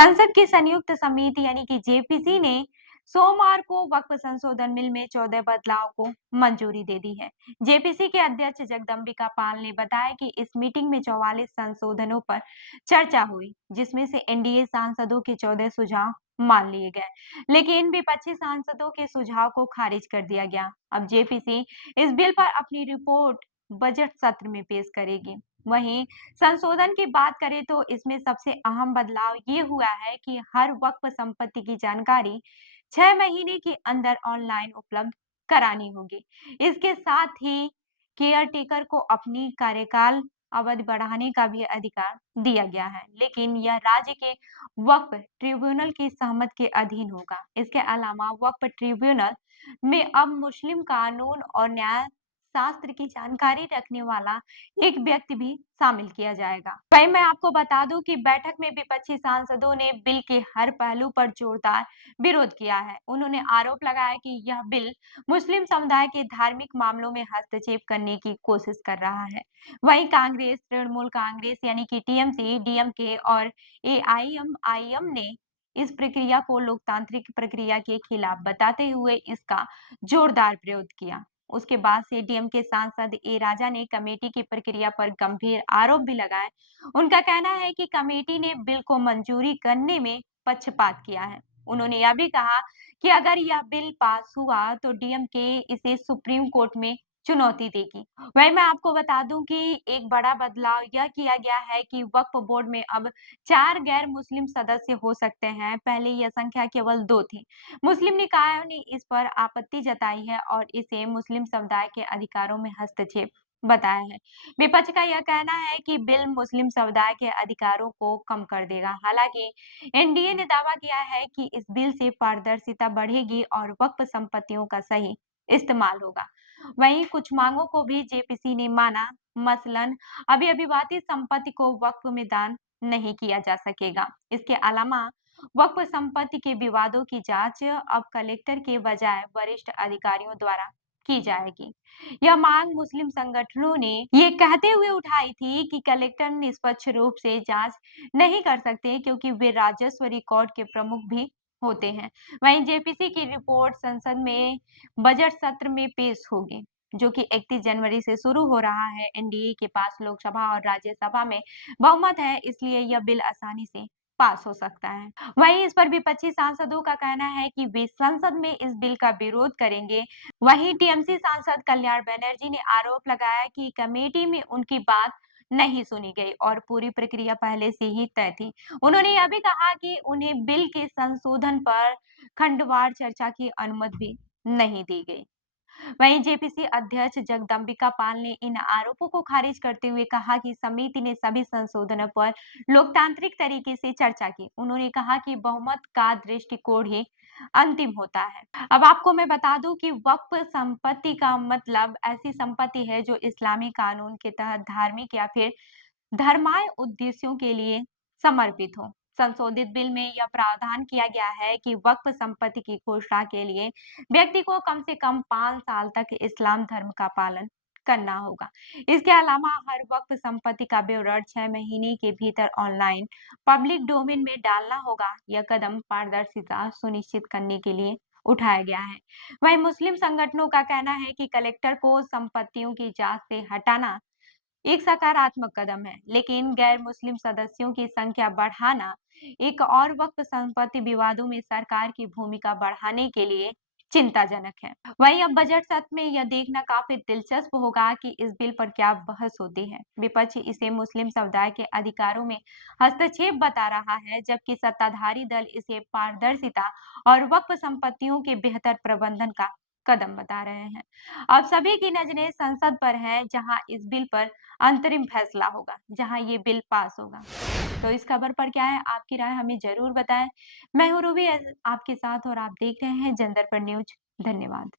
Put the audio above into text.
संसद की संयुक्त समिति यानी कि जेपीसी ने सोमवार को वक्फ संशोधन बिल में 14 बदलाव को मंजूरी दे दी है। जेपीसी के अध्यक्ष जगदम्बिका पाल ने बताया कि इस मीटिंग में 44 संशोधनों पर चर्चा हुई, जिसमें से एनडीए सांसदों के 14 सुझाव मान लिए गए, लेकिन विपक्षी सांसदों के सुझाव को खारिज कर दिया गया। अब जेपीसी इस बिल पर अपनी रिपोर्ट बजट सत्र में पेश करेगी। वहीं संशोधन की बात करें तो इसमें सबसे अहम बदलाव ये हुआ है कि हर वक्फ संपत्ति की जानकारी 6 महीने के अंदर ऑनलाइन उपलब्ध करानी होगी। इसके साथ ही केयर टेकर को अपनी कार्यकाल अवधि बढ़ाने का भी अधिकार दिया गया है, लेकिन यह राज्य के वक्फ ट्रिब्यूनल की सहमति के अधीन होगा। इसके अलावा वक्फ ट्रिब्यूनल में अब मुस्लिम कानून और न्याय शास्त्र की जानकारी रखने वाला एक व्यक्ति भी शामिल किया जाएगा। वहीं मैं आपको बता दूं कि बैठक में विपक्षी सांसदों ने बिल के हर पहलू पर जोरदार विरोध किया है। उन्होंने आरोप लगाया कि यह बिल मुस्लिम समुदाय के धार्मिक मामलों में हस्तक्षेप करने की कोशिश कर रहा है। वहीं कांग्रेस, तृणमूल कांग्रेस यानी कि टीएमसी, डीएमके और एआईएमआईएम ने इस प्रक्रिया को लोकतांत्रिक प्रक्रिया के खिलाफ बताते हुए इसका जोरदार विरोध किया। उसके बाद से डीएम के सांसद ए राजा ने कमेटी की प्रक्रिया पर गंभीर आरोप भी लगाए। उनका कहना है कि कमेटी ने बिल को मंजूरी करने में पक्षपात किया है। उन्होंने यह भी कहा कि अगर यह बिल पास हुआ तो डीएमके इसे सुप्रीम कोर्ट में चुनौती देगी। वहीं मैं आपको बता दूं कि एक बड़ा बदलाव यह किया गया है कि वक्फ बोर्ड में अब 4 गैर मुस्लिम सदस्य हो सकते हैं। पहले यह संख्या केवल 2 थी। मुस्लिम निकायों ने इस पर आपत्ति जताई है और इसे मुस्लिम समुदाय के अधिकारों में हस्तक्षेप बताया है। विपक्ष का यह कहना है कि बिल मुस्लिम समुदाय के अधिकारों को कम कर देगा। हालांकि एनडीए ने दावा किया है कि इस बिल से पारदर्शिता बढ़ेगी और वक्फ संपत्तियों का सही इस्तेमाल होगा। वहीं कुछ मांगों को भी जेपीसी ने माना, मसलन अभी अविवादित संपत्ति को वक्फ में दान नहीं किया जा सकेगा। इसके अलावा वक्फ संपत्ति के विवादों की जांच अब कलेक्टर के बजाय वरिष्ठ अधिकारियों द्वारा की जाएगी। यह मांग मुस्लिम संगठनों ने ये कहते हुए उठाई थी कि कलेक्टर निष्पक्ष रूप से जांच नहीं कर सकते क्योंकि वे राजस्व रिकॉर्ड के प्रमुख भी होते हैं। वहीं जेपीसी की रिपोर्ट संसद में बजट सत्र में पेश होगी, जो कि 31 जनवरी से शुरू हो रहा है। एनडीए के पास लोकसभा और राज्यसभा में बहुमत है, इसलिए यह बिल आसानी से पास हो सकता है। वहीं इस पर विपक्षी सांसदों का कहना है कि वे संसद में इस बिल का विरोध करेंगे। वहीं टीएमसी सांसद कल्याण बनर्जी ने आरोप लगाया कि कमेटी में उनकी बात नहीं सुनी गई और पूरी प्रक्रिया पहले से ही तय थी। उन्होंने यह भी कहा कि उन्हें बिल के संशोधन पर खंडवार चर्चा की अनुमति भी नहीं दी गई। वहीं जेपीसी अध्यक्ष जगदम्बिका पाल ने इन आरोपों को खारिज करते हुए कहा कि समिति ने सभी संशोधनों पर लोकतांत्रिक तरीके से चर्चा की। उन्होंने कहा कि बहुमत का दृष्टिकोण ही अंतिम होता है। अब आपको मैं बता दूं कि वक्फ संपत्ति का मतलब ऐसी संपत्ति है जो इस्लामी कानून के तहत धार्मिक या फिर धर्माय उद्देश्यों के लिए समर्पित हो। संशोधित बिल में यह प्रावधान किया गया है कि वक्फ संपत्ति की घोषणा के लिए व्यक्ति को कम से कम 5 साल तक इस्लाम धर्म का पालन करना होगा। इसके अलावा हर वक्फ संपत्ति का विवरण 6 महीने के भीतर ऑनलाइन पब्लिक डोमेन में डालना होगा। यह कदम पारदर्शिता सुनिश्चित करने के लिए उठाया गया है। वहीं मुस्लिम संगठनों का कहना है कि कलेक्टर को संपत्तियों की जांच से हटाना एक सकारात्मक कदम है, लेकिन गैर मुस्लिम सदस्यों की संख्या बढ़ाना एक और वक्फ संपत्ति विवादों में सरकार की भूमिका बढ़ाने के लिए चिंताजनक है। वहीं अब बजट सत्र में यह देखना काफी दिलचस्प होगा कि इस बिल पर क्या बहस होती है। विपक्ष इसे मुस्लिम समुदाय के अधिकारों में हस्तक्षेप बता रहा है, जबकि सत्ताधारी दल इसे पारदर्शिता और वक्फ संपत्तियों के बेहतर प्रबंधन का कदम बता रहे हैं। अब सभी की नजरें संसद पर है, जहां इस बिल पर अंतरिम फैसला होगा, जहां ये बिल पास होगा। तो इस खबर पर क्या है आपकी राय, हमें जरूर बताएं। मैं हूँ रूबी आपके साथ और आप देख रहे हैं जनदर्पण न्यूज। धन्यवाद।